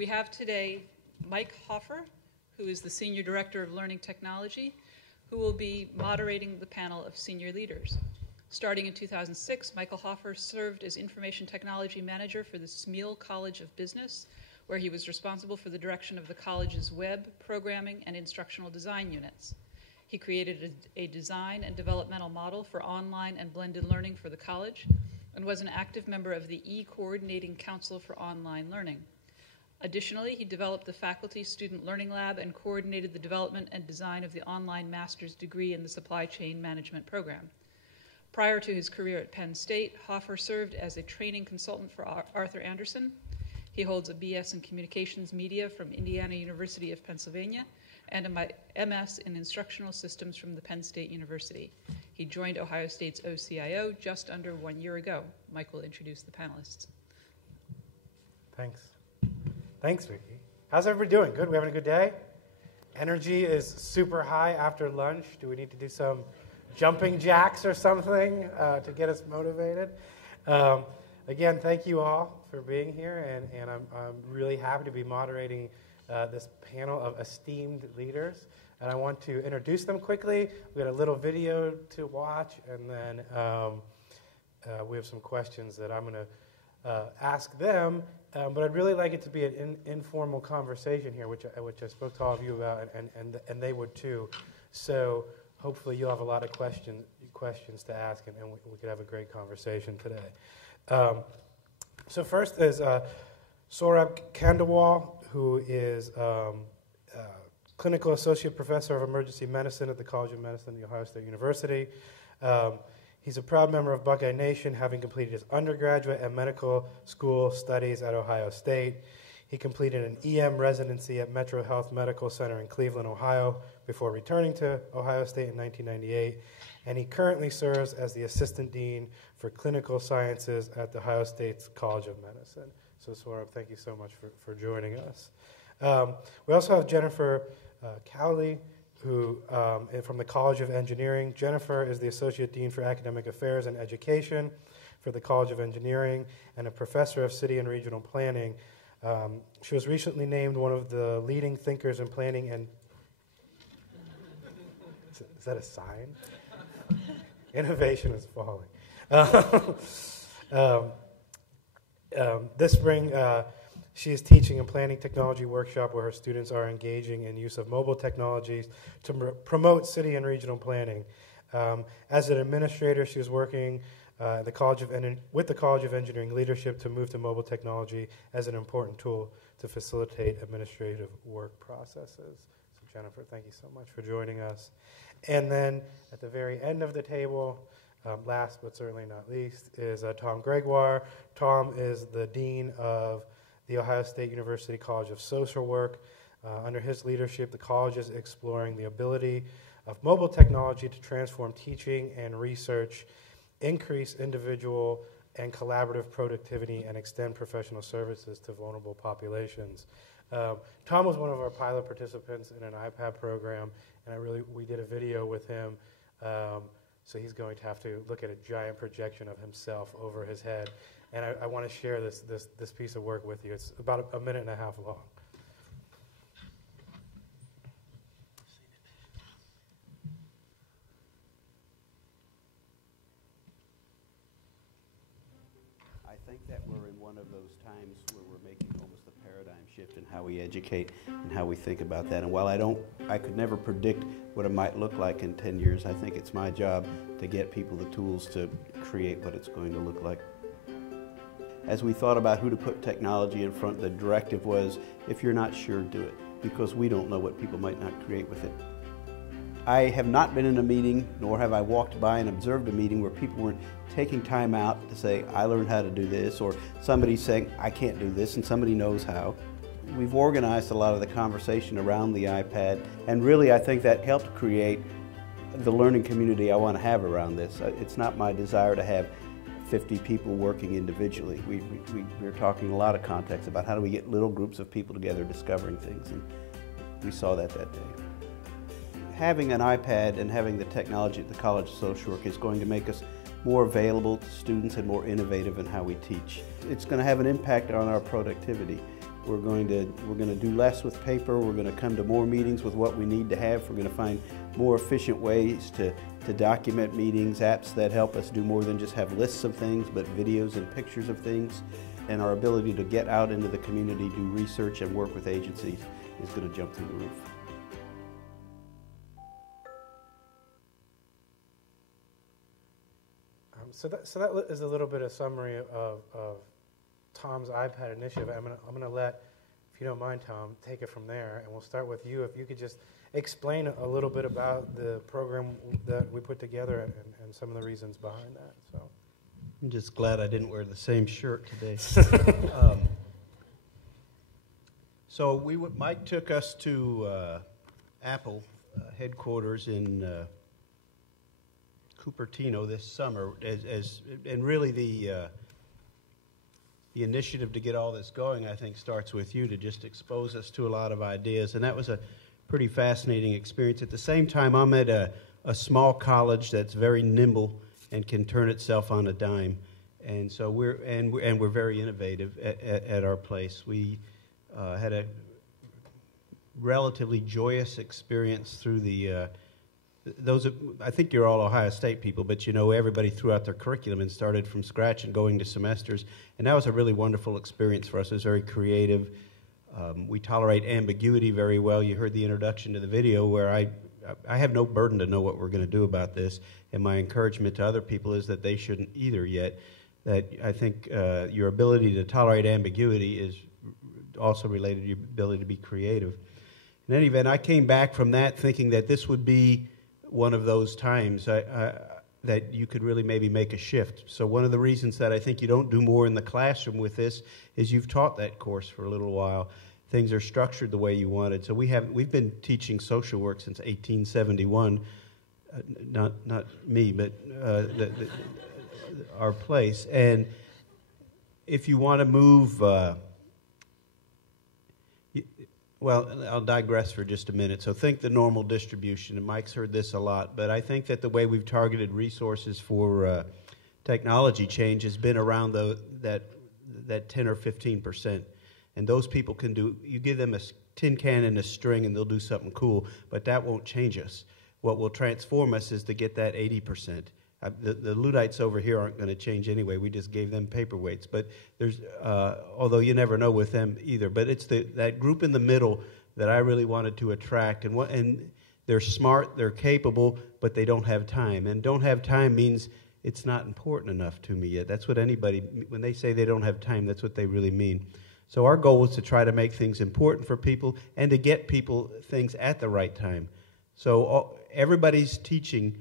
We have today Mike Hoffer, who is the Senior Director of Learning Technology, who will be moderating the panel of senior leaders. Starting in 2006, Michael Hoffer served as Information Technology Manager for the Smeal College of Business, where he was responsible for the direction of the college's web, programming, and instructional design units. He created a design and developmental model for online and blended learning for the college, and was an active member of the E-Coordinating Council for Online Learning. Additionally, he developed the Faculty Student Learning Lab and coordinated the development and design of the online master's degree in the Supply Chain Management program. Prior to his career at Penn State, Hoffer served as a training consultant for Arthur Andersen. He holds a BS in Communications Media from Indiana University of Pennsylvania and a MS in Instructional Systems from the Penn State University. He joined Ohio State's OCIO just under 1 year ago. Mike will introduce the panelists. Thanks. Thanks, Vicki. How's everybody doing? Good? We having a good day? Energy is super high after lunch. Do we need to do some jumping jacks or something to get us motivated? Again, thank you all for being here, and I'm really happy to be moderating this panel of esteemed leaders. And I want to introduce them quickly. We got a little video to watch, and then we have some questions that I'm going to ask them. But I'd really like it to be an informal conversation here, which I spoke to all of you about, and they would too. So hopefully you'll have a lot of questions to ask, and we could have a great conversation today. So first is Sorabh Khandelwal, who is Clinical Associate Professor of Emergency Medicine at the College of Medicine at Ohio State University. He's a proud member of Buckeye Nation, having completed his undergraduate and medical school studies at Ohio State. He completed an EM residency at Metro Health Medical Center in Cleveland, Ohio, before returning to Ohio State in 1998. And he currently serves as the Assistant Dean for Clinical Sciences at the Ohio State's College of Medicine. So, Sorabh, thank you so much for joining us. We also have Jennifer Cowley, who from the College of Engineering. Jennifer is the Associate Dean for Academic Affairs and Education for the College of Engineering and a Professor of City and Regional Planning. She was recently named one of the leading thinkers in planning and... Is that a sign? Innovation is falling. This spring, she is teaching a planning technology workshop where her students are engaging in use of mobile technologies to promote city and regional planning. As an administrator, she was working with the College of Engineering leadership to move to mobile technology as an important tool to facilitate administrative work processes. So Jennifer, thank you so much for joining us. And then at the very end of the table, last but certainly not least, is Tom Gregoire. Tom is the Dean of the Ohio State University College of Social Work. Under his leadership, the college is exploring the ability of mobile technology to transform teaching and research, increase individual and collaborative productivity, and extend professional services to vulnerable populations. Tom was one of our pilot participants in an iPad program, and we did a video with him. So he's going to have to look at a giant projection of himself over his head. And I want to share this piece of work with you. It's about a minute and a half long. I think that we're in one of those times where we're making almost a paradigm shift in how we educate and how we think about that. And while I could never predict what it might look like in 10 years, I think it's my job to get people the tools to create what it's going to look like. As we thought about who to put technology in front, the directive was, if you're not sure, do it, because we don't know what people might not create with it. I have not been in a meeting, nor have I walked by and observed a meeting where people weren't taking time out to say, I learned how to do this, or somebody saying, I can't do this, and somebody knows how. We've organized a lot of the conversation around the iPad, and really I think that helped create the learning community I want to have around this. It's not my desire to have 50 people working individually. We're talking a lot of context about how do we get little groups of people together discovering things, and we saw that day. Having an iPad and having the technology at the College of Social Work is going to make us more available to students and more innovative in how we teach. It's going to have an impact on our productivity. We're going to do less with paper. We're going to come to more meetings with what we need to have. We're going to find more efficient ways to document meetings, apps that help us do more than just have lists of things, but videos and pictures of things. And our ability to get out into the community, do research, and work with agencies is going to jump through the roof. So that is a little bit of summary of Tom's iPad initiative. I'm gonna let, if you don't mind, Tom, take it from there, and we'll start with you. If you could just explain a little bit about the program that we put together and some of the reasons behind that. So I'm just glad I didn't wear the same shirt today. So Mike took us to Apple headquarters in Cupertino this summer, and really the initiative to get all this going, I think, starts with you to just expose us to a lot of ideas, and that was a pretty fascinating experience. At the same time, I'm at a small college that's very nimble and can turn itself on a dime, and so we're very innovative at our place. We had a relatively joyous experience through I think you're all Ohio State people, but you know everybody threw out their curriculum and started from scratch and going to semesters, and that was a really wonderful experience for us. It was very creative. We tolerate ambiguity very well. You heard the introduction to the video where I have no burden to know what we're going to do about this, and my encouragement to other people is that they shouldn't either yet. That I think your ability to tolerate ambiguity is also related to your ability to be creative. In any event, I came back from that thinking that this would be one of those times that you could really maybe make a shift. So one of the reasons that I think you don't do more in the classroom with this is you've taught that course for a little while. Things are structured the way you wanted. So we've been teaching social work since 1871. Not me, but our place. And if you want to move. Well, I'll digress for just a minute. So think the normal distribution, and Mike's heard this a lot, but I think that the way we've targeted resources for technology change has been around that 10 or 15%. And those people can do, you give them a tin can and a string and they'll do something cool, but that won't change us. What will transform us is to get that 80%. The Luddites over here aren't going to change anyway. We just gave them paperweights. But there's, although you never know with them either. But it's that group in the middle that I really wanted to attract. And they're smart, they're capable, but they don't have time. And don't have time means it's not important enough to me yet. That's what anybody, when they say they don't have time, that's what they really mean. So our goal was to try to make things important for people and to get people things at the right time. So everybody's teaching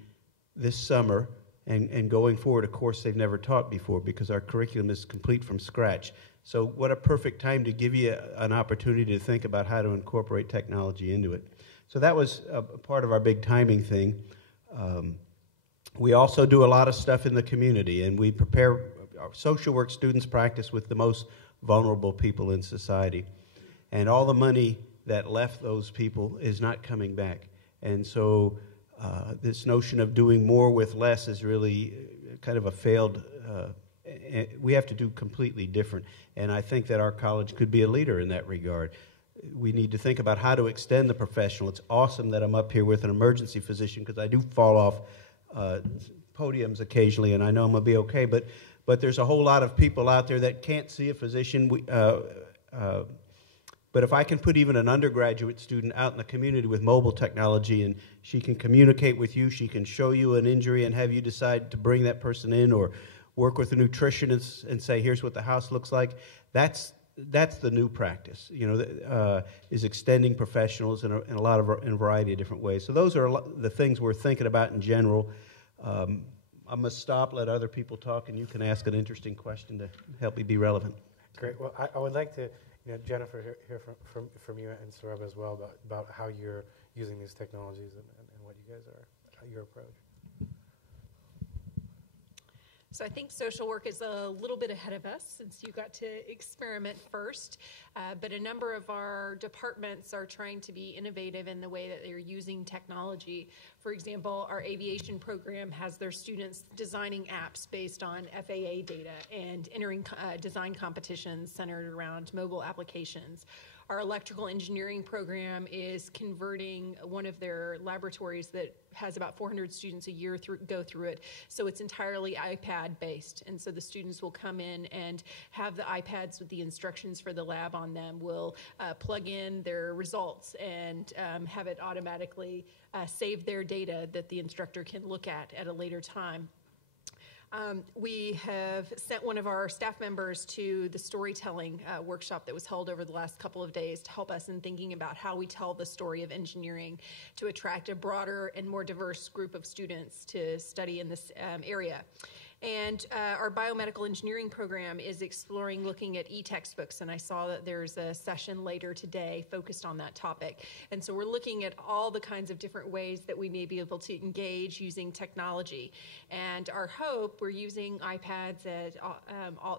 this summer and going forward a course they've never taught before because our curriculum is complete from scratch. So what a perfect time to give you an opportunity to think about how to incorporate technology into it. So that was a part of our big timing thing. We also do a lot of stuff in the community, and we prepare our social work students practice with the most vulnerable people in society. And all the money that left those people is not coming back. And so this notion of doing more with less is really kind of a failed, we have to do completely different. And I think that our college could be a leader in that regard. We need to think about how to extend the professional. It's awesome that I'm up here with an emergency physician because I do fall off podiums occasionally, and I know I'm going to be okay. But there's a whole lot of people out there that can't see a physician. But if I can put even an undergraduate student out in the community with mobile technology and she can communicate with you, she can show you an injury and have you decide to bring that person in or work with a nutritionist and say, here's what the house looks like, that's the new practice, is extending professionals in a variety of different ways. So those are the things we're thinking about in general. I'm going to stop, let other people talk, and you can ask an interesting question to help me be relevant. Great. Well, I would like to, Jennifer, hear from you and Sorabh as well about how you're using these technologies and what you guys are, your approach. So I think social work is a little bit ahead of us since you got to experiment first. But a number of our departments are trying to be innovative in the way that they're using technology. For example, our aviation program has their students designing apps based on FAA data and entering design competitions centered around mobile applications. Our electrical engineering program is converting one of their laboratories that has about 400 students a year go through it. So it's entirely iPad based. And so the students will come in and have the iPads with the instructions for the lab on them. We'll plug in their results and have it automatically save their data that the instructor can look at a later time. We have sent one of our staff members to the storytelling workshop that was held over the last couple of days to help us in thinking about how we tell the story of engineering to attract a broader and more diverse group of students to study in this area. And our biomedical engineering program is exploring looking at e-textbooks, and I saw that there's a session later today focused on that topic. And so we're looking at all the kinds of different ways that we may be able to engage using technology. And our hope, we're using iPads at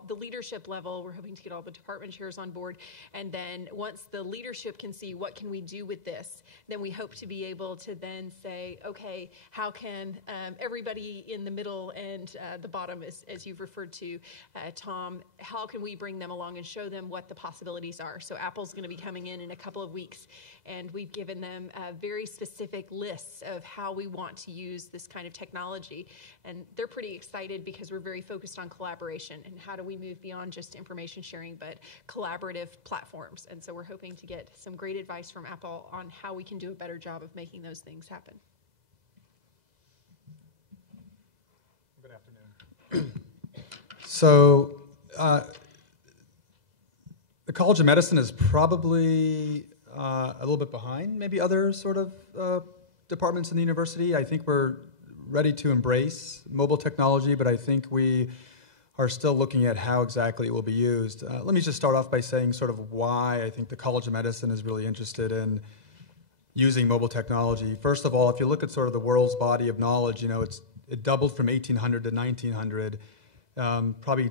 the leadership level. We're hoping to get all the department chairs on board. And then once the leadership can see what can we do with this, then we hope to be able to then say, okay, how can everybody in the middle and the bottom, as you've referred to, Tom, how can we bring them along and show them what the possibilities are? So Apple's going to be coming in a couple of weeks, and we've given them very specific lists of how we want to use this kind of technology. And they're pretty excited because we're very focused on collaboration and how do we move beyond just information sharing, but collaborative platforms. And so we're hoping to get some great advice from Apple on how we can do a better job of making those things happen. Good afternoon. So the College of Medicine is probably a little bit behind maybe other sort of departments in the university. I think we're ready to embrace mobile technology, but I think we are still looking at how exactly it will be used. Let me just start off by saying sort of why I think the College of Medicine is really interested in using mobile technology. First of all, if you look at sort of the world's body of knowledge, it doubled from 1800 to 1900, probably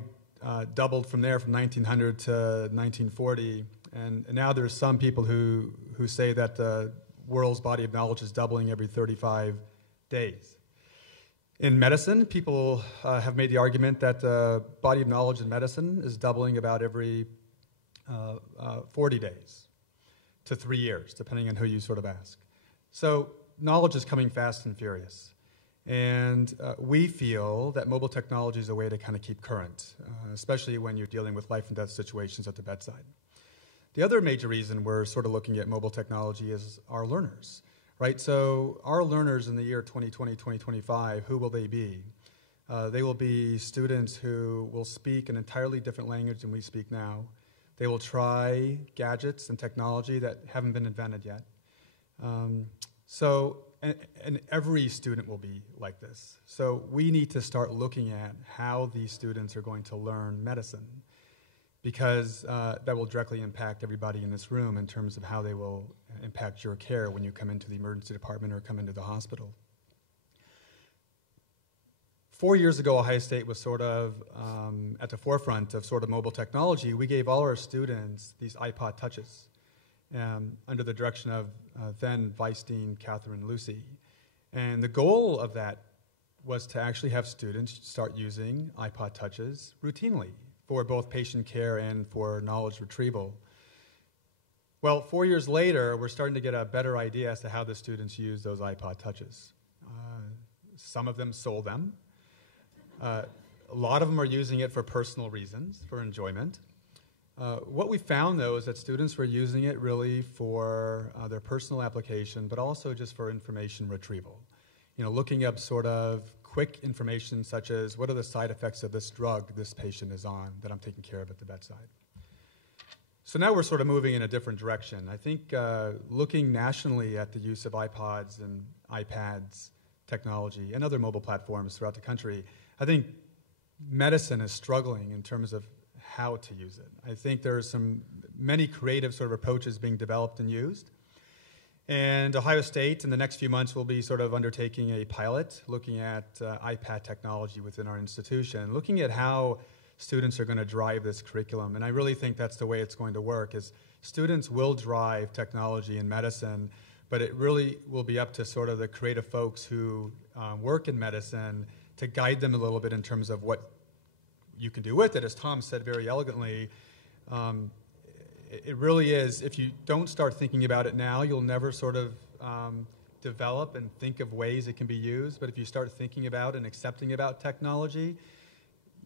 doubled from there from 1900 to 1940. And now there's some people who say that the world's body of knowledge is doubling every 35 days. In medicine, people have made the argument that the body of knowledge in medicine is doubling about every 40 days to 3 years, depending on who you sort of ask. So knowledge is coming fast and furious. And we feel that mobile technology is a way to kind of keep current, especially when you're dealing with life and death situations at the bedside. The other major reason we're sort of looking at mobile technology is our learners, right? So our learners in the year 2020, 2025, who will they be? They will be students who will speak an entirely different language than we speak now. They will try gadgets and technology that haven't been invented yet. And every student will be like this. So we need to start looking at how these students are going to learn medicine, because that will directly impact everybody in this room in terms of how they will impact your care when you come into the emergency department or come into the hospital. 4 years ago, Ohio State was sort of at the forefront of sort of mobile technology. We gave all our students these iPod Touches under the direction of then Vice Dean Catherine Lucy. And the goal of that was to actually have students start using iPod Touches routinely for both patient care and for knowledge retrieval. Well, 4 years later, we're starting to get a better idea as to how the students use those iPod Touches. Some of them sold them. A lot of them are using it for personal reasons, for enjoyment. What we found, though, is that students were using it really for their personal application, but also just for information retrieval. Looking up sort of quick information such as, what are the side effects of this drug this patient is on that I'm taking care of at the bedside? So now we're sort of moving in a different direction. I think looking nationally at the use of iPods and iPads technology and other mobile platforms throughout the country, I think medicine is struggling in terms of how to use it. I think there are many creative sort of approaches being developed and used. And Ohio State, in the next few months, will be sort of undertaking a pilot, looking at iPad technology within our institution, looking at how students are going to drive this curriculum. And I really think that's the way it's going to work, is students will drive technology in medicine, but it really will be up to sort of the creative folks who work in medicine to guide them a little bit in terms of what you can do with it. As Tom said very elegantly, it really is, if you don't start thinking about it now, you'll never sort of develop and think of ways it can be used. But if you start thinking about and accepting about technology,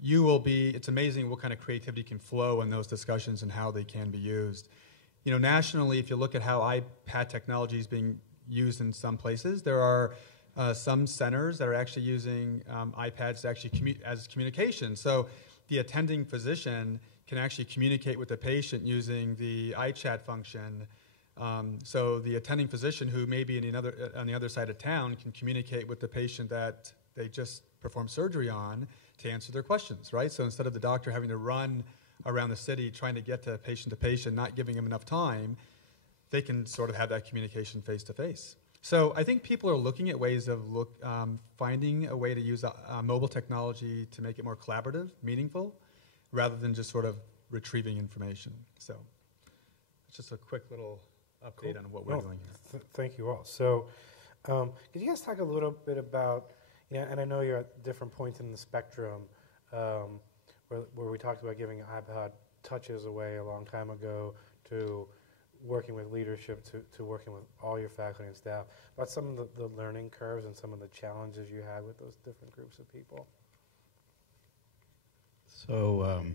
you will be, it's amazing what kind of creativity can flow in those discussions and how they can be used. You know, nationally, if you look at how iPad technology is being used in some places, there are some centers that are actually using iPads to actually as communication. So the attending physician can actually communicate with the patient using the iChat function. So the attending physician, who may be on the other side of town, can communicate with the patient that they just performed surgery on to answer their questions, right? So instead of the doctor having to run around the city trying to get to patient, not giving him enough time, they can sort of have that communication face-to-face. So I think people are looking at ways of finding a way to use mobile technology to make it more collaborative, meaningful, rather than just sort of retrieving information. So it's just a quick little update on what we're doing here. Thank you all. So could you guys talk a little bit about, and I know you're at different points in the spectrum, where we talked about giving iPod touches away a long time ago to working with leadership to working with all your faculty and staff, about some of the learning curves and some of the challenges you had with those different groups of people. So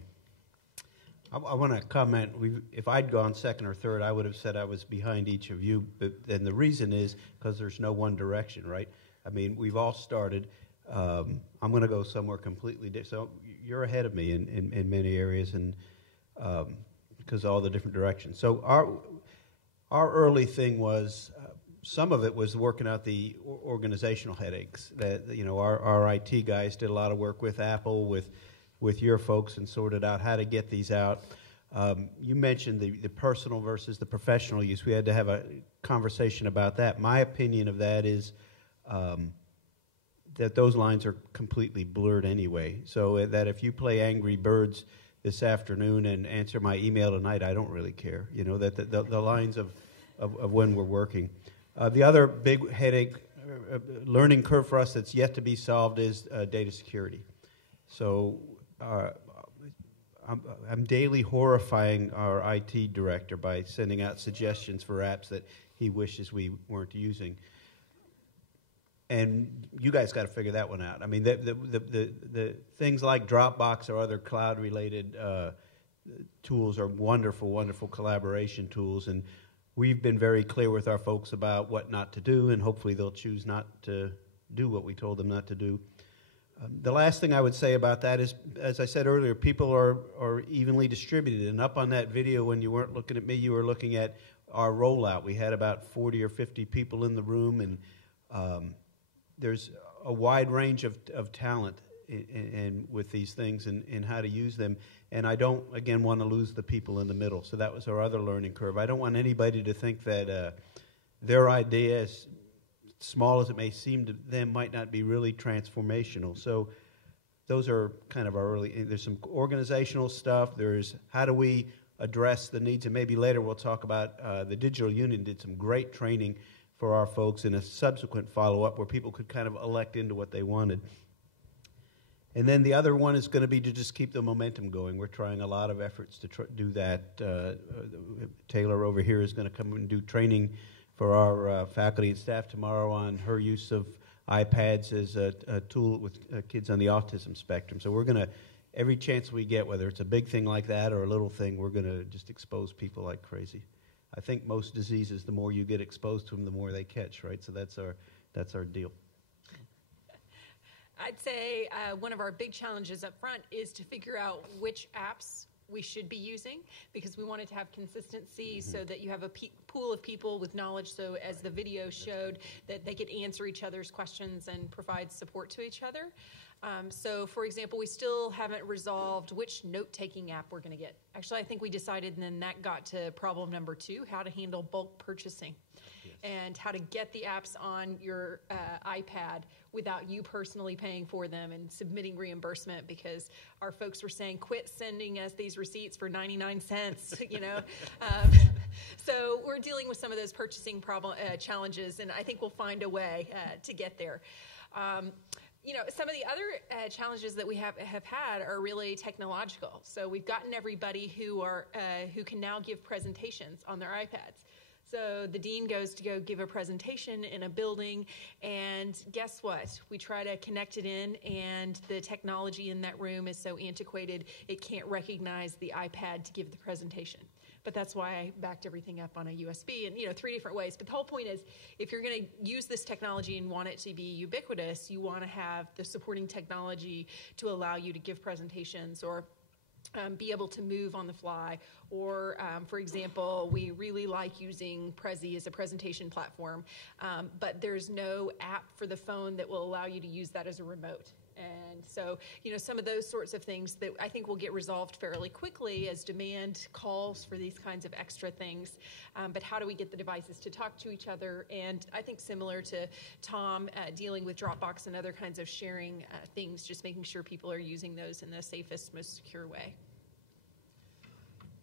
I want to comment. If I'd gone second or third, I would have said I was behind each of you. And the reason is because there's no one direction, right? I mean, we've all started. I'm going to go somewhere completely different. So you're ahead of me in many areas, and because of all the different directions. So our early thing was, some of it was working out the organizational headaches. That, you know, our IT guys did a lot of work with Apple, with your folks, and sorted out how to get these out. You mentioned the personal versus the professional use. We had to have a conversation about that. My opinion of that is that those lines are completely blurred anyway. So that if you play Angry Birds this afternoon and answer my email tonight, I don't really care. You know, that the lines of when we're working. The other big headache, learning curve for us that's yet to be solved is data security. So I'm daily horrifying our IT director by sending out suggestions for apps that he wishes we weren't using. And you guys got to figure that one out. I mean, the things like Dropbox or other cloud-related tools are wonderful, wonderful collaboration tools, and we've been very clear with our folks about what not to do, and hopefully they'll choose not to do what we told them not to do. The last thing I would say about that is, as I said earlier, people are evenly distributed. And up on that video, when you weren't looking at me, you were looking at our rollout. We had about 40 or 50 people in the room, and there's a wide range of talent in with these things and how to use them. And I don't, again, want to lose the people in the middle. So that was our other learning curve. I don't want anybody to think that their idea, as small as it may seem to them, might not be really transformational. So those are kind of our early, there's some organizational stuff. There's how do we address the needs, and maybe later we'll talk about the Digital Union did some great training for our folks in a subsequent follow-up where people could kind of elect into what they wanted. And then the other one is going to be to just keep the momentum going. We're trying a lot of efforts to do that. Taylor over here is going to come and do training for our faculty and staff tomorrow on her use of iPads as a tool with kids on the autism spectrum. So we're going to, every chance we get, whether it's a big thing like that or a little thing, we're going to just expose people like crazy. I think most diseases, the more you get exposed to them, the more they catch, right? So that's our deal. I'd say one of our big challenges up front is to figure out which apps we should be using, because we wanted to have consistency so that you have a pool of people with knowledge, so as the video showed, that they could answer each other's questions and provide support to each other. So, for example, we still haven't resolved which note-taking app we're going to get. Actually, I think we decided, and then that got to problem number 2, how to handle bulk purchasing. Yes. And how to get the apps on your iPad without you personally paying for them and submitting reimbursement, because our folks were saying, quit sending us these receipts for 99 cents, you know. So we're dealing with some of those purchasing challenges, and I think we'll find a way to get there. You know, some of the other challenges that we have had are really technological. So we've gotten everybody who can now give presentations on their iPads. So the dean goes to go give a presentation in a building, and guess what? We try to connect it in, and the technology in that room is so antiquated it can't recognize the iPad to give the presentation. But that's why I backed everything up on a USB, and 3 different ways. But the whole point is, if you're going to use this technology and want it to be ubiquitous, you want to have the supporting technology to allow you to give presentations or be able to move on the fly. Or, for example, we really like using Prezi as a presentation platform, but there's no app for the phone that will allow you to use that as a remote. And so, some of those sorts of things that I think will get resolved fairly quickly as demand calls for these kinds of extra things. But how do we get the devices to talk to each other? And I think similar to Tom, dealing with Dropbox and other kinds of sharing things, just making sure people are using those in the safest, most secure way.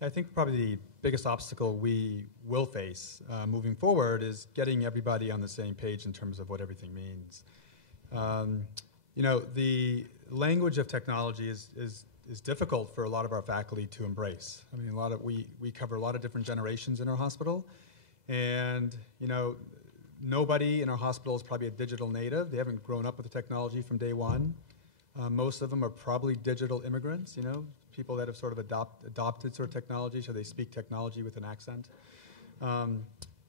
I think probably the biggest obstacle we will face moving forward is getting everybody on the same page in terms of what everything means. The language of technology is difficult for a lot of our faculty to embrace. I mean, we cover a lot of different generations in our hospital, and nobody in our hospital is probably a digital native. They haven't grown up with the technology from day one. Most of them are probably digital immigrants, people that have sort of adopted sort of technology, so they speak technology with an accent.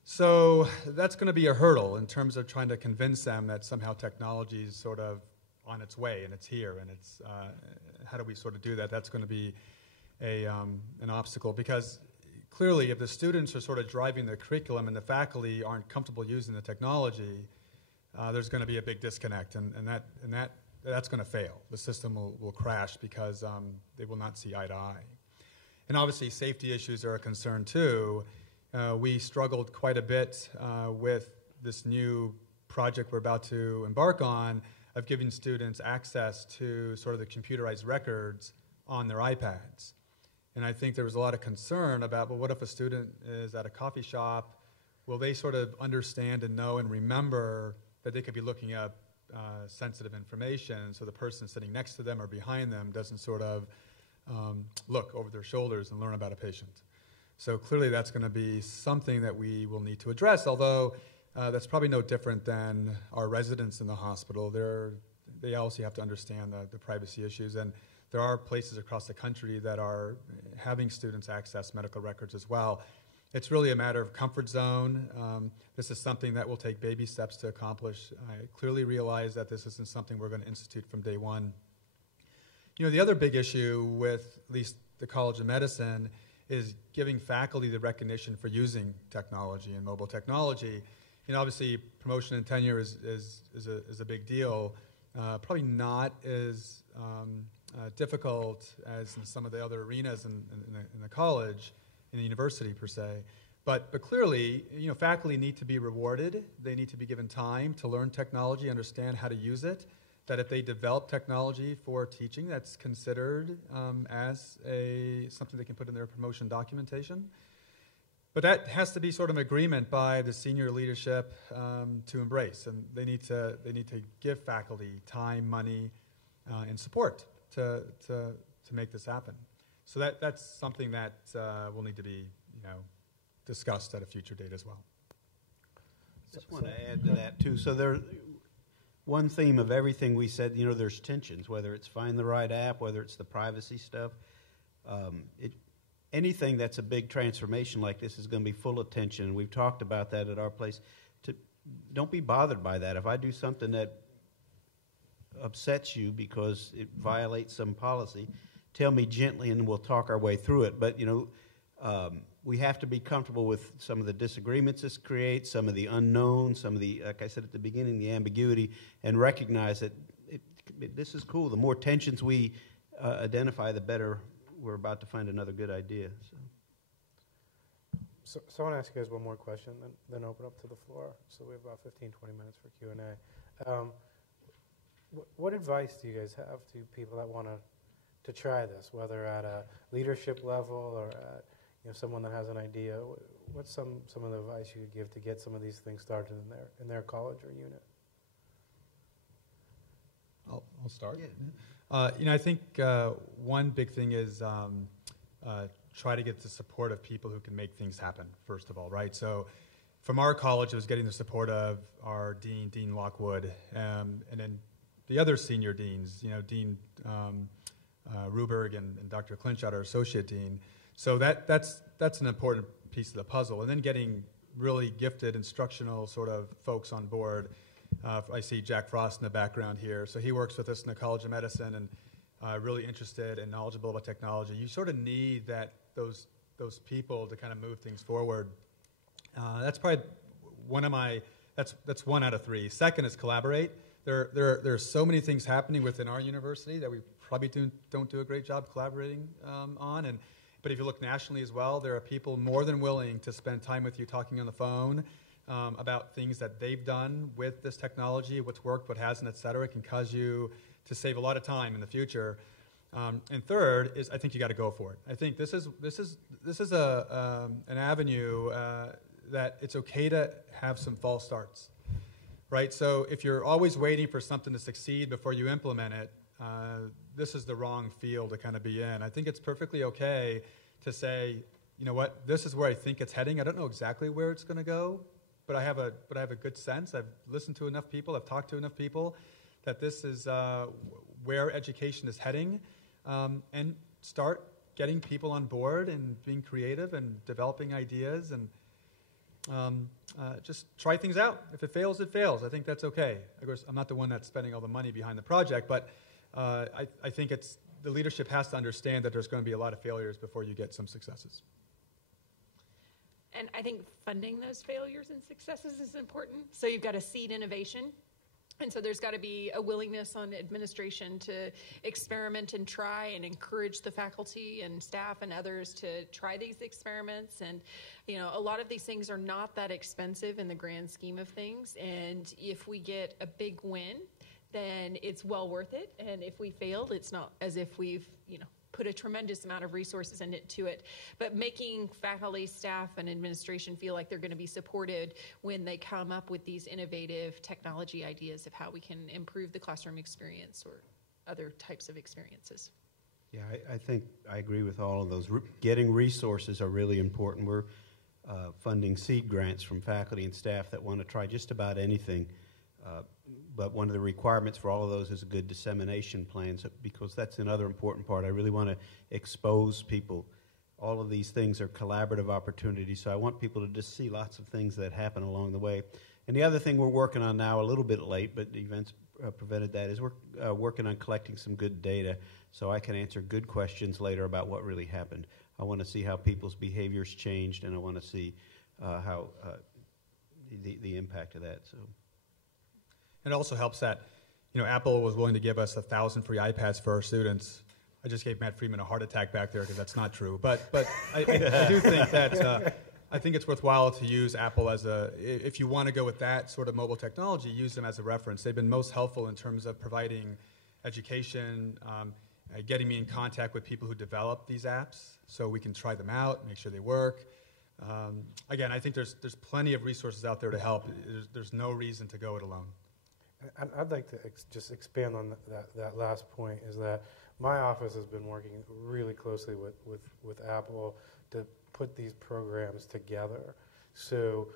So that's going to be a hurdle in terms of trying to convince them that somehow technology is sort of on its way and it's here, and it's how do we sort of do that? That's going to be an obstacle, because clearly if the students are sort of driving the curriculum and the faculty aren't comfortable using the technology, there's going to be a big disconnect, and that's going to fail. The system will crash because they will not see eye to eye. And obviously safety issues are a concern too. We struggled quite a bit with this new project we're about to embark on of giving students access to sort of the computerized records on their iPads. And I think there was a lot of concern about, well, what if a student is at a coffee shop? Will they sort of understand and know and remember that they could be looking up sensitive information, so the person sitting next to them or behind them doesn't sort of look over their shoulders and learn about a patient? So clearly that's going to be something that we will need to address, although that's probably no different than our residents in the hospital. They also have to understand the privacy issues, and there are places across the country that are having students access medical records as well. It's really a matter of comfort zone. This is something that will take baby steps to accomplish. I clearly realize that this isn't something we're going to institute from day one. The other big issue with at least the College of Medicine is giving faculty the recognition for using technology and mobile technology. Obviously, promotion and tenure is a big deal. Probably not as difficult as in some of the other arenas in the college, in the university per se. But clearly, faculty need to be rewarded. They need to be given time to learn technology, understand how to use it. That if they develop technology for teaching, that's considered as something they can put in their promotion documentation. But that has to be sort of an agreement by the senior leadership to embrace, and they need to give faculty time, money, and support to make this happen. So that's something that will need to be discussed at a future date as well. I just want to add to that too. So one theme of everything we said, there's tensions, whether it's find the right app, whether it's the privacy stuff. Anything that's a big transformation like this is going to be full of tension. We've talked about that at our place. Don't be bothered by that. If I do something that upsets you because it violates some policy, tell me gently and we'll talk our way through it. But, we have to be comfortable with some of the disagreements this creates, some of the unknown, some of the, like I said at the beginning, the ambiguity, and recognize that this is cool. The more tensions we identify, the better we're about to find another good idea. So I want to ask you guys one more question, then open up to the floor. So we have about 15, 20 minutes for Q&A. What advice do you guys have to people that want to try this, whether at a leadership level or at someone that has an idea? What's some of the advice you could give to get some of these things started in their college or unit? I'll start. Yeah. I think one big thing is try to get the support of people who can make things happen, first of all, right? So from our college, it was getting the support of our dean, Dean Lockwood, and then the other senior deans, Dean Ruberg and Dr. Clinchot, our associate dean. So that's an important piece of the puzzle. And then getting really gifted instructional sort of folks on board. I see Jack Frost in the background here. So he works with us in the College of Medicine and really interested and knowledgeable about technology. You sort of need those people to kind of move things forward. That's probably that's 1 out of 3. Second is collaborate. There are so many things happening within our university that we probably don't do a great job collaborating on. But if you look nationally as well, there are people more than willing to spend time with you talking on the phone about things that they've done with this technology, what's worked, what hasn't, et cetera. It can cause you to save a lot of time in the future. And third is I think you got to go for it. I think this is an avenue that it's okay to have some false starts, right? So if you're always waiting for something to succeed before you implement it, this is the wrong field to kind of be in. I think it's perfectly okay to say, you know what, this is where I think it's heading. I don't know exactly where it's going to go, but I have a good sense. I've listened to enough people. I've talked to enough people that this is where education is heading, and start getting people on board and being creative and developing ideas and just try things out. If it fails, it fails. I think that's okay. Of course, I'm not the one that's spending all the money behind the project, but I think the leadership has to understand that there's going to be a lot of failures before you get some successes. And I think funding those failures and successes is important. So you've got to seed innovation. And so there's got to be a willingness on administration to experiment and try and encourage the faculty and staff and others to try these experiments. And, a lot of these things are not that expensive in the grand scheme of things. And if we get a big win, then it's well worth it. And if we failed, it's not as if we've, put a tremendous amount of resources into it. But making faculty, staff, and administration feel like they're going to be supported when they come up with these innovative technology ideas of how we can improve the classroom experience or other types of experiences. Yeah, I think I agree with all of those. Getting resources are really important. We're funding seed grants from faculty and staff that want to try just about anything. But one of the requirements for all of those is a good dissemination plan, because that's another important part. I really want to expose people. All of these things are collaborative opportunities, so I want people to just see lots of things that happen along the way. And the other thing we're working on now, a little bit late, but the events prevented that, is we're working on collecting some good data so I can answer good questions later about what really happened. I want to see how people's behaviors changed, and I want to see how the impact of that. So. It also helps that, Apple was willing to give us 1,000 free iPads for our students. I just gave Matt Freeman a heart attack back there because that's not true. But I do think that I think it's worthwhile to use Apple if you want to go with that sort of mobile technology, use them as a reference. They've been most helpful in terms of providing education, getting me in contact with people who develop these apps so we can try them out, make sure they work. Again, I think there's plenty of resources out there to help. There's no reason to go it alone. I'd like to just expand on that last point, is that my office has been working really closely with Apple to put these programs together. So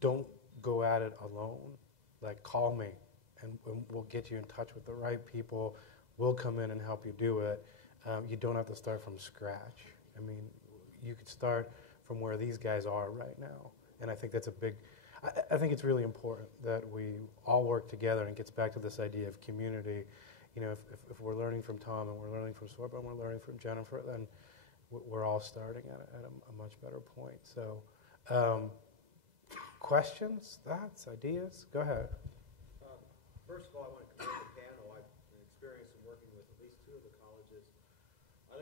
don't go at it alone. Like, call me, and we'll get you in touch with the right people. We'll come in and help you do it. You don't have to start from scratch. I mean, you could start from where these guys are right now. And I think that's I think it's really important that we all work together, and it gets back to this idea of community. If we're learning from Tom and we're learning from Sorabh and we're learning from Jennifer, then we're all starting at a much better point. So, questions, thoughts, ideas? Go ahead. First of all, I want to commend the panel. I've been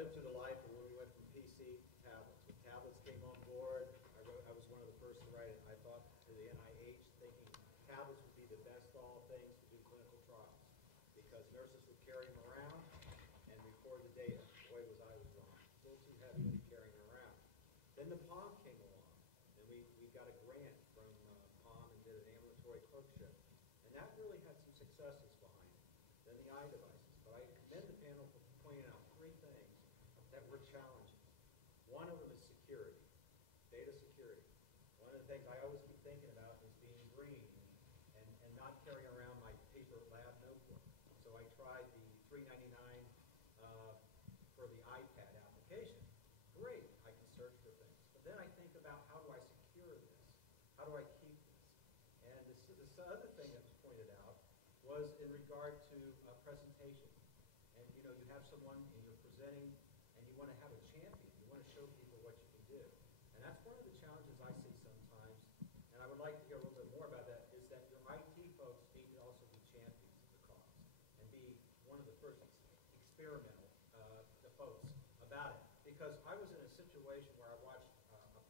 lived through the life of when we went from PC to tablets. When tablets came on board, I was one of the first to write it. I thought to the NIH, thinking tablets would be the best of all things to do clinical trials because nurses would carry them around and record the data. Boy, was I wrong. Still too heavy to be carrying around. Then the Palm came along, and we got a grant from Palm and did an ambulatory clerkship. And that really had some successes behind it. Then the eye devices. But I commend the panel for pointing out three things that were challenging. One of them is security, data security. One of the things I always keep thinking about is being green and not carrying around my paper lab notebook. So I tried the $3.99 for the iPad application. Great, I can search for things. But then I think about how do I secure this? How do I keep this? And this other thing that was pointed out was in regard to presentation. And you know, you have someone and you're presenting and you want to have a champion. You want to show people what you can do. And that's one of the challenges I see sometimes. And I would like to hear a little bit more about that, is that your IT folks need to also be champions of the cause and be one of the first experimental the folks about it. Because I was in a situation where I watched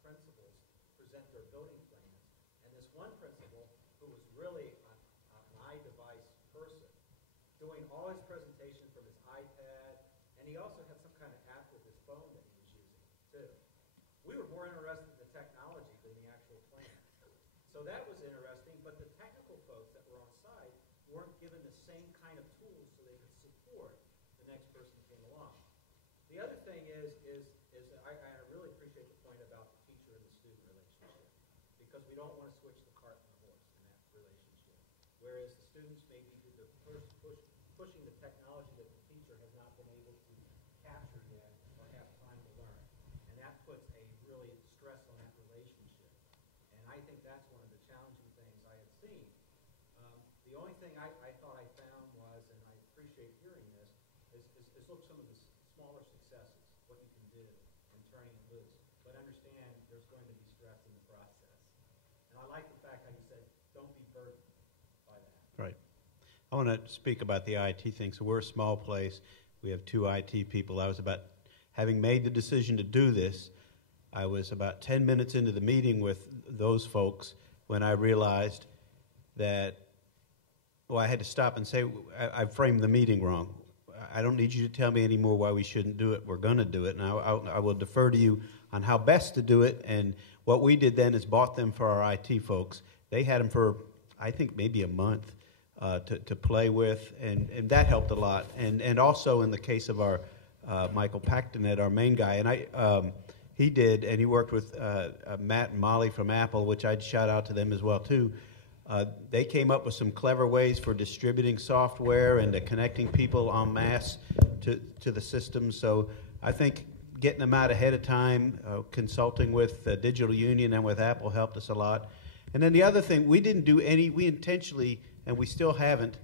principals present their building plans, and this one principal who was really an iDevice person, doing all his presentation from his iPad, and he also had some kind of app with his phone that he was using, too. We were more interested in the technology than the actual plan. So that was interesting, but the technical folks that were on site weren't given the same kind of tools so they could support the next person who came along. The other thing is I really appreciate the point about the teacher and the student relationship, because we don't want to switch the cart and the horse in that relationship. Whereas the students may be the first pushing the technology that the teacher has not been able to capture yet or have time to learn. And that puts a really stress on that relationship. And I think that's one of the challenging things I have seen. The only thing I thought I found was, and I appreciate hearing this, is look some of the smaller successes, what you can do in turning it loose. But understand there's going to be stress in the process. And I like the fact how you said, don't be burdened by that. Right. I want to speak about the IT thing. So we're a small place. We have 2 IT people. Having made the decision to do this, I was about 10 minutes into the meeting with those folks when I realized that, I had to stop and say, I framed the meeting wrong. I don't need you to tell me anymore why we shouldn't do it. We're going to do it, and I will defer to you on how best to do it. And what we did then is bought them for our IT folks. They had them for, I think, maybe a month to play with, and that helped a lot. And also in the case of our Michael Pactonet, our main guy, and he did, and he worked with Matt and Molly from Apple, which I'd shout out to them as well too. They came up with some clever ways for distributing software and connecting people en masse to the system. So I think getting them out ahead of time, consulting with Digital Union and with Apple helped us a lot. And then the other thing, we didn't do we intentionally, and we still haven't,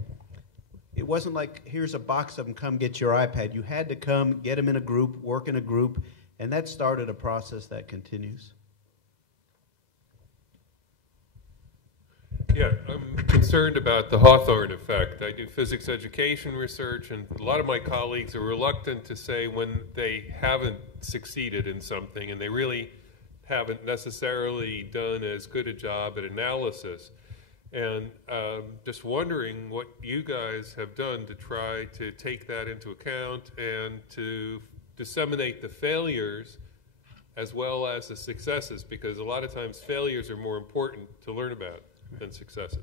it wasn't like, here's a box of them, come get your iPad. You had to come, get them in a group, work in a group, and that started a process that continues. Yeah, I'm concerned about the Hawthorne Effect. I do physics education research, and a lot of my colleagues are reluctant to say when they haven't succeeded in something, and they really haven't necessarily done as good a job at analysis. And just wondering what you guys have done to try to take that into account and to disseminate the failures as well as the successes, because a lot of times failures are more important to learn about than successes.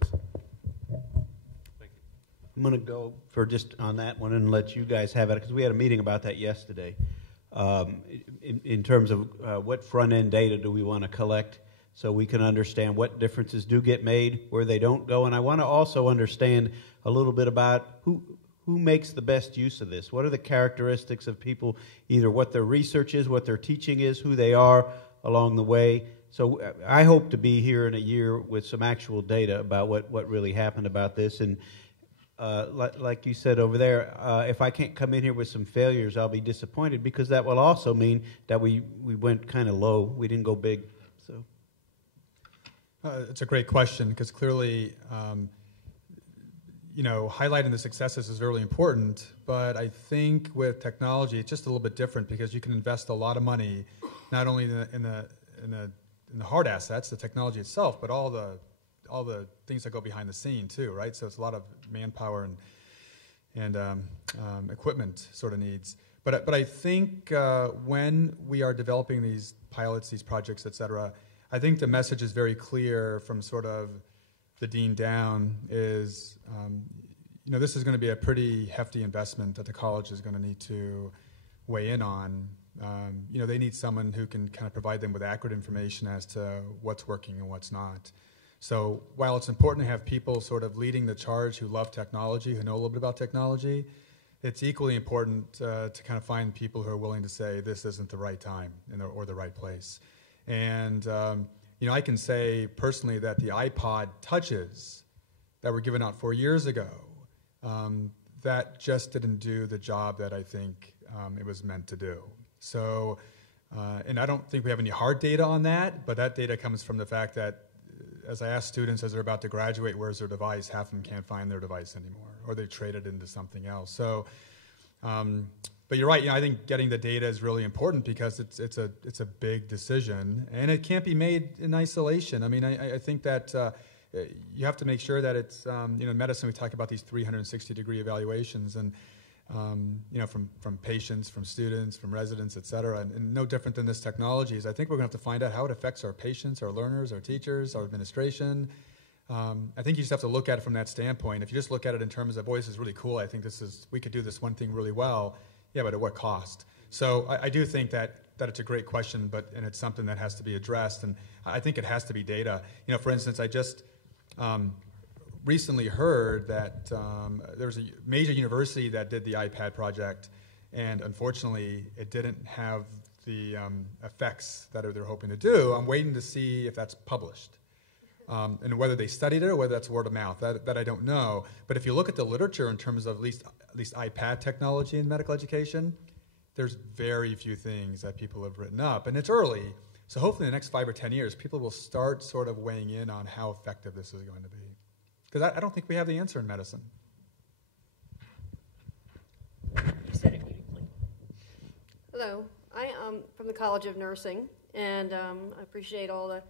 Thank you. I'm going to go for just on that one and let you guys have it, because we had a meeting about that yesterday in terms of what front-end data do we want to collect so we can understand what differences do get made, where they don't go. And I want to also understand a little bit about who makes the best use of this. What are the characteristics of people, either what their research is, what their teaching is, who they are along the way. So I hope to be here in a year with some actual data about what really happened about this. And like you said over there, if I can't come in here with some failures, I'll be disappointed, because that will also mean that we went kind of low. We didn't go big. So it's a great question, because clearly highlighting the successes is really important, but I think with technology, it's just a little bit different because you can invest a lot of money, not only in the hard assets, the technology itself, but all the things that go behind the scene too, right? So it's a lot of manpower and equipment sort of needs. But I think when we are developing these pilots, these projects, et cetera, I think the message is very clear from sort of the dean down is, this is going to be a pretty hefty investment that the college is going to need to weigh in on. They need someone who can kind of provide them with accurate information as to what's working and what's not. So while it's important to have people sort of leading the charge who love technology, who know a little bit about technology, it's equally important to kind of find people who are willing to say this isn't the right time or the right place. And I can say personally that the iPod Touches that were given out 4 years ago, that just didn't do the job that I think it was meant to do. So, and I don't think we have any hard data on that, but that data comes from the fact that as I ask students as they're about to graduate, where's their device, half of them can't find their device anymore, or they trade it into something else. So, but you're right. I think getting the data is really important because it's a big decision, and it can't be made in isolation. I mean, I think that you have to make sure that it's in medicine we talk about these 360-degree evaluations, and from patients, from students, from residents, et cetera, and no different than this technology is I think we're going to have to find out how it affects our patients, our learners, our teachers, our administration. I think you just have to look at it from that standpoint. If you just look at it in terms of, boy, this is really cool, I think we could do this one thing really well. Yeah, but at what cost? So I do think that it's a great question, and it's something that has to be addressed, and I think it has to be data. For instance, I just recently heard that there was a major university that did the iPad project, and unfortunately, it didn't have the effects that they're hoping to do. I'm waiting to see if that's published. And whether they studied it or whether that's word of mouth, that I don't know. But if you look at the literature in terms of at least iPad technology in medical education, there's very few things that people have written up. And it's early, so hopefully in the next 5 or 10 years, people will start sort of weighing in on how effective this is going to be. Because I don't think we have the answer in medicine. You said it beautifully. Hello, I am from the College of Nursing, and I appreciate all the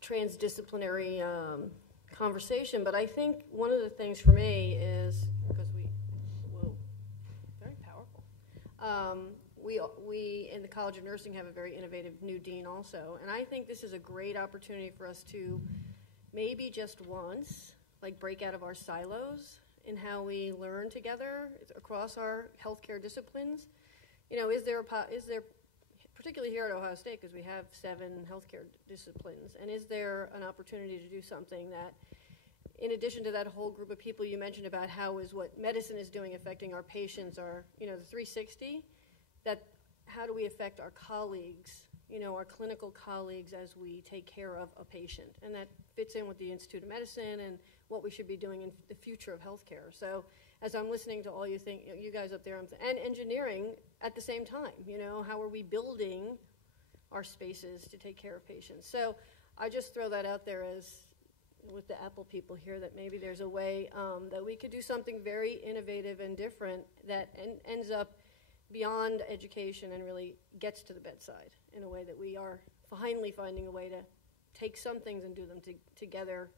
transdisciplinary conversation, but I think one of the things for me is, because very powerful. We in the College of Nursing have a very innovative new dean also, and I think this is a great opportunity for us to maybe just once, break out of our silos in how we learn together across our healthcare disciplines. Is there particularly here at Ohio State, because we have 7 healthcare disciplines, and is there an opportunity to do something that, in addition to that whole group of people you mentioned about how is what medicine is doing affecting our patients, the 360, that how do we affect our colleagues, our clinical colleagues as we take care of a patient? And that fits in with the Institute of Medicine and what we should be doing in the future of healthcare. So as I'm listening to all you guys up there, and engineering at the same time, how are we building our spaces to take care of patients? So I just throw that out there as with the Apple people here, that maybe there's a way that we could do something very innovative and different that ends up beyond education and really gets to the bedside in a way that we are finally finding a way to take some things and do them together,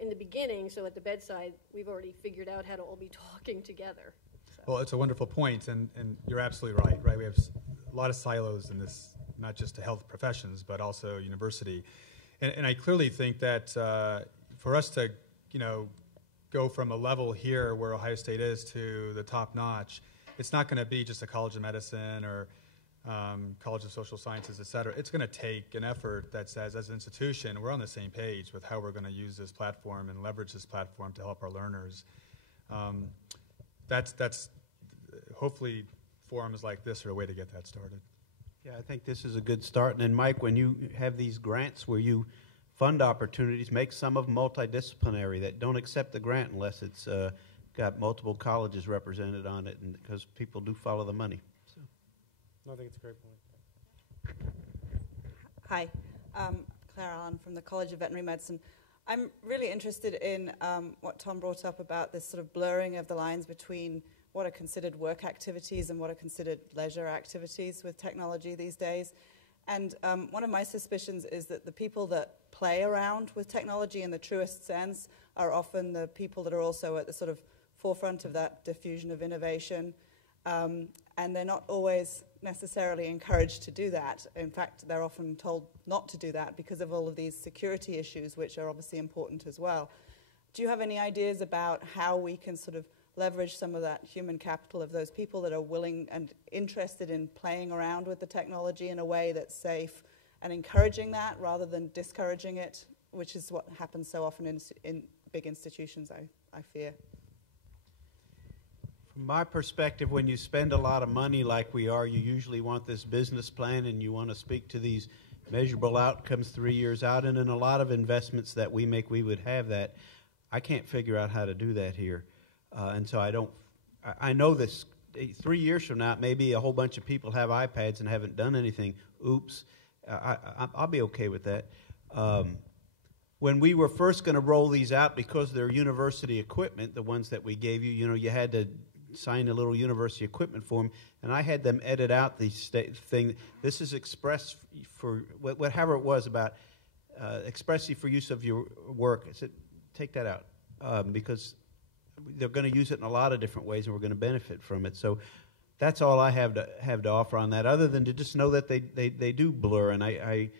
in the beginning, so at the bedside, we've already figured out how to all be talking together. So. Well, it's a wonderful point, and you're absolutely right? We have a lot of silos in this, not just to health professions, but also university. And I clearly think that for us to, go from a level here where Ohio State is to the top notch, it's not going to be just a College of Medicine or College of Social Sciences, et cetera. It's going to take an effort that says, as an institution, we're on the same page with how we're going to use this platform and leverage this platform to help our learners. That's hopefully forums like this are a way to get that started. Yeah, I think this is a good start. And then, Mike, when you have these grants where you fund opportunities, make some of them multidisciplinary, that don't accept the grant unless it's got multiple colleges represented on it, and because people do follow the money. So. No, I think it's a great point. Hi, Claire Allen from the College of Veterinary Medicine. I'm really interested in what Tom brought up about this sort of blurring of the lines between what are considered work activities and what are considered leisure activities with technology these days. And one of my suspicions is that the people that play around with technology in the truest sense are often the people that are also at the sort of forefront of that diffusion of innovation. And they're not always necessarily encouraged to do that. In fact, they're often told not to do that because of all of these security issues, which are obviously important as well. Do you have any ideas about how we can sort of leverage some of that human capital of those people that are willing and interested in playing around with the technology in a way that's safe and encouraging that rather than discouraging it, which is what happens so often in big institutions, I fear? From my perspective, when you spend a lot of money like we are, you usually want this business plan and you want to speak to these measurable outcomes 3 years out. And in a lot of investments that we make, we would have that. I can't figure out how to do that here. And so I know this 3 years from now, maybe a whole bunch of people have iPads and haven't done anything. Oops. I'll be okay with that. When we were first going to roll these out, because they're university equipment, the ones that we gave you, you had to sign a little university equipment form, and I had them edit out the thing. This is express for whatever it was about expressly for use of your work. I said, take that out because they're going to use it in a lot of different ways, and we're going to benefit from it. So that's all I have to offer on that, other than to just know that they do blur. And I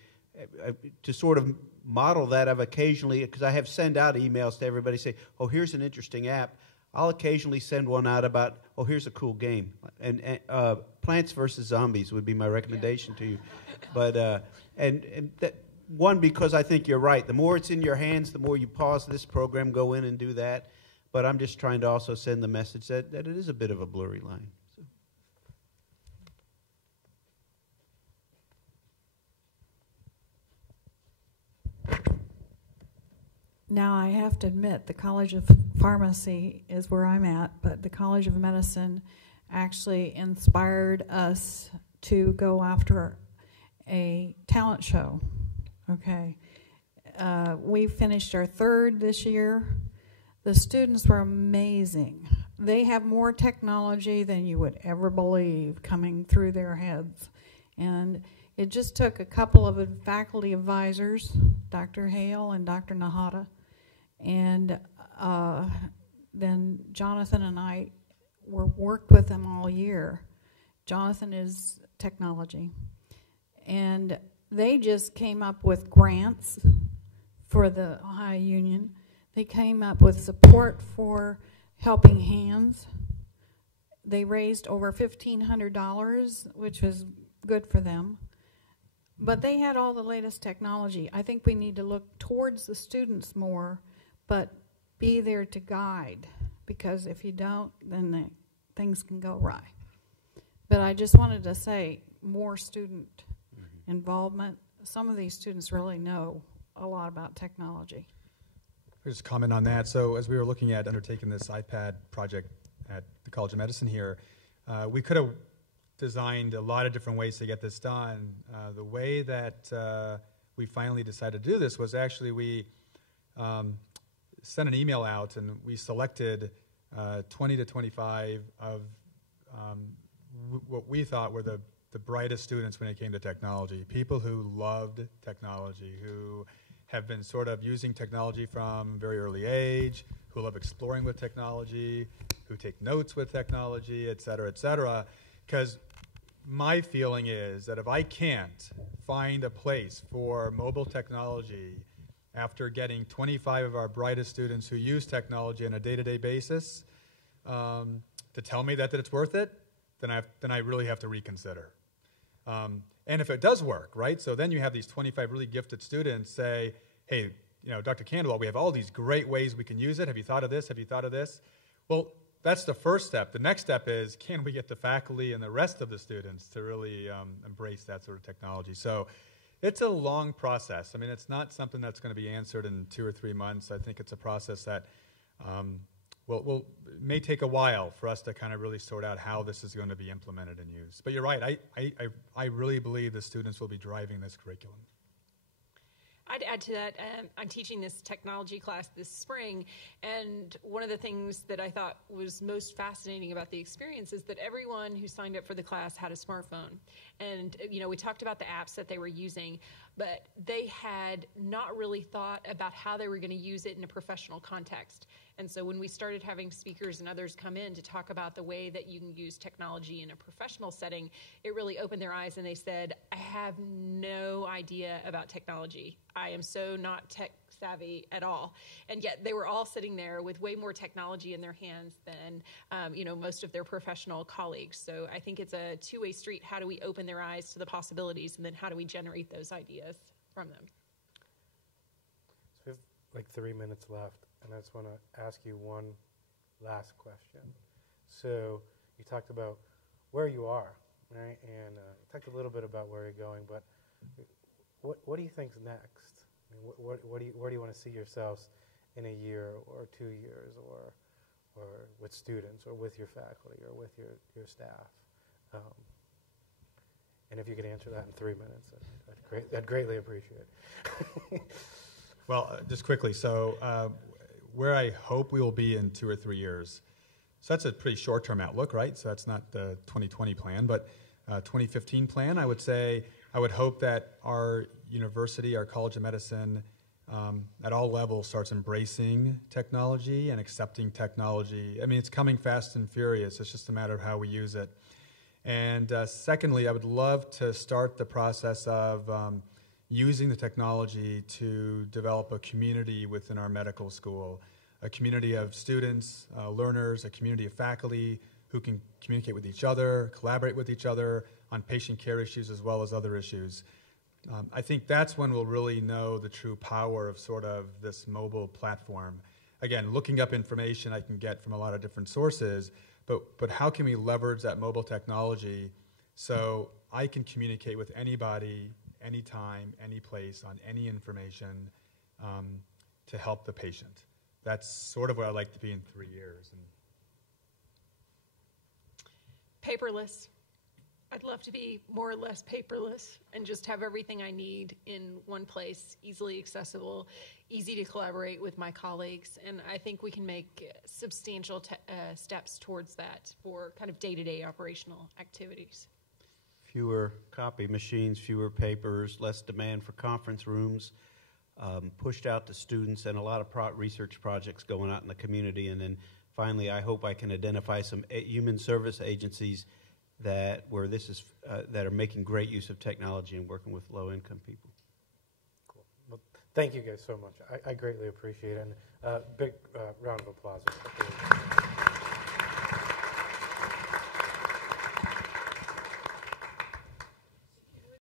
to sort of model that, I've occasionally, because I have send out emails to everybody, say, oh, here's an interesting app. I'll occasionally send one out about, oh, here's a cool game. And Plants vs. Zombies would be my recommendation to you. But and that, one, because I think you're right. The more it's in your hands, the more you pause this program, go in and do that. But I'm just trying to also send the message that it is a bit of a blurry line. Now, I have to admit, the College of Pharmacy is where I'm at, but the College of Medicine actually inspired us to go after a talent show. Okay. We finished our third this year. The students were amazing. They have more technology than you would ever believe coming through their heads. And it just took a couple of faculty advisors, Dr. Hale and Dr. Nahata, and then Jonathan and I worked with them all year. Jonathan is technology. And they just came up with grants for the Ohio Union. They came up with support for Helping Hands. They raised over $1,500, which was good for them. But they had all the latest technology. I think we need to look towards the students more, but be there to guide, because if you don't, then things can go awry. But I just wanted to say more student involvement. Some of these students really know a lot about technology. Just comment on that. So as we were looking at undertaking this iPad project at the College of Medicine here, we could have designed a lot of different ways to get this done. The way that we finally decided to do this was actually we sent an email out and we selected 20 to 25 of what we thought were the brightest students when it came to technology, people who loved technology, who have been sort of using technology from a very early age, who love exploring with technology, who take notes with technology, et cetera, because my feeling is that if I can't find a place for mobile technology after getting 25 of our brightest students who use technology on a day-to-day basis to tell me that it's worth it, then I really have to reconsider. And if it does work, right, so then you have these 25 really gifted students say, hey, Dr. Khandelwal, we have all these great ways we can use it. Have you thought of this? Have you thought of this? Well, that's the first step. The next step is, can we get the faculty and the rest of the students to really embrace that sort of technology? So it's a long process. I mean, it's not something that's going to be answered in 2 or 3 months. I think it's a process that may take a while for us to kind of really sort out how this is going to be implemented and used. But you're right. I really believe the students will be driving this curriculum. I'd add to that, I'm teaching this technology class this spring, and one of the things that I thought was most fascinating about the experience is that everyone who signed up for the class had a smartphone. And, we talked about the apps that they were using, but they had not really thought about how they were going to use it in a professional context. And so when we started having speakers and others come in to talk about the way that you can use technology in a professional setting, it really opened their eyes, and they said, I have no idea about technology. I am so not tech savvy at all. And yet they were all sitting there with way more technology in their hands than most of their professional colleagues. So I think it's a two-way street. How do we open their eyes to the possibilities, and then how do we generate those ideas from them? So we have like 3 minutes left, and I just want to ask you one last question. So you talked about where you are, right? And you talked a little bit about where you're going, but what do you think's next? I mean, where do you want to see yourselves in a year or 2 years, or with students, or with your faculty, or with your staff? And if you could answer that in 3 minutes, I'd greatly appreciate it. Well, just quickly, so where I hope we will be in 2 or 3 years. So that's a pretty short-term outlook, right? So that's not the 2020 plan, but 2015 plan, I would say, I would hope that our university, our College of Medicine, at all levels starts embracing technology and accepting technology. I mean, it's coming fast and furious. It's just a matter of how we use it. And secondly, I would love to start the process of using the technology to develop a community within our medical school, a community of students, learners, a community of faculty who can communicate with each other, collaborate with each other on patient care issues as well as other issues. I think that's when we'll really know the true power of sort of this mobile platform. Again, looking up information I can get from a lot of different sources, but how can we leverage that mobile technology so I can communicate with anybody, anytime, any place, on any information to help the patient? That's sort of where I'd like to be in 3 years. And paperless. I'd love to be more or less paperless and just have everything I need in one place, easily accessible, easy to collaborate with my colleagues. And I think we can make substantial steps towards that for kind of day-to-day operational activities. Fewer copy machines, fewer papers, less demand for conference rooms, pushed out to students, and a lot of research projects going out in the community. And then finally, I hope I can identify some human service agencies that are making great use of technology and working with low-income people. Cool. Well, thank you guys so much. I greatly appreciate it. And big round of applause.